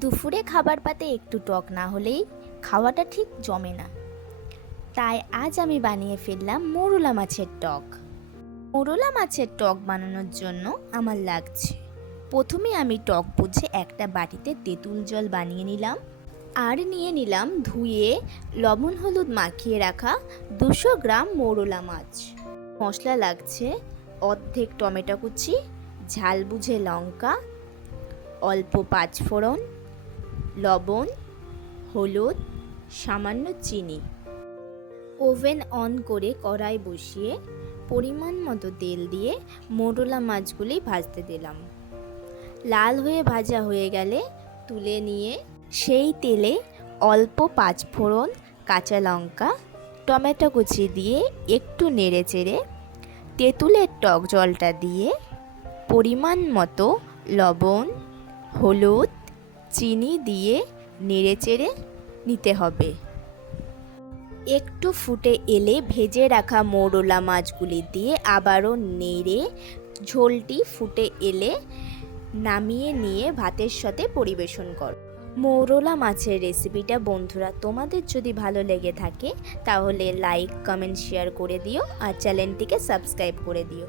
দুপুরে খাবার পাতে একটু টক না হলেই খাওয়াটা ঠিক জমে না। তাই আজ আমি বানিয়ে ফেললাম মৌরলা মাছের টক। মৌরলা মাছের টক বানানোর জন্য আমার লাগছে, প্রথমে আমি টক বুঝে একটা বাটিতে তেঁতুল জল বানিয়ে নিলাম, আর নিয়ে নিলাম ধুয়ে লবণ হলুদ মাখিয়ে রাখা 200 গ্রাম মৌরলা মাছ। মশলা লাগছে অর্ধেক টমেটো কুচি, ঝাল বুঝে লঙ্কা, অল্প পাঁচফোড়ন, লবণ, হলুদ, সামান্য চিনি। ওভেন অন করে কড়াই বসিয়ে পরিমাণ মতো তেল দিয়ে মৌরলা মাছগুলি ভাজতে দিলাম। লাল হয়ে ভাজা হয়ে গেলে তুলে নিয়ে সেই তেলে অল্প পাঁচফোড়ন, কাঁচা লঙ্কা, টমেটো কুচি দিয়ে একটু নেড়ে চেড়ে তেঁতুলের টক জলটা দিয়ে পরিমাণ মতো লবণ, হলুদ, চিনি দিয়ে নেড়ে চেড়ে নিতে হবে। একটু ফুটে এলে ভেজে রাখা মৌরলা মাছগুলি দিয়ে আবারও নেড়ে ঝোলটি ফুটে এলে নামিয়ে নিয়ে ভাতের সাথে পরিবেশন কর। মৌরলা মাছের রেসিপিটা বন্ধুরা তোমাদের যদি ভালো লেগে থাকে তাহলে লাইক, কমেন্ট, শেয়ার করে দিও আর চ্যানেলটিকে সাবস্ক্রাইব করে দিও।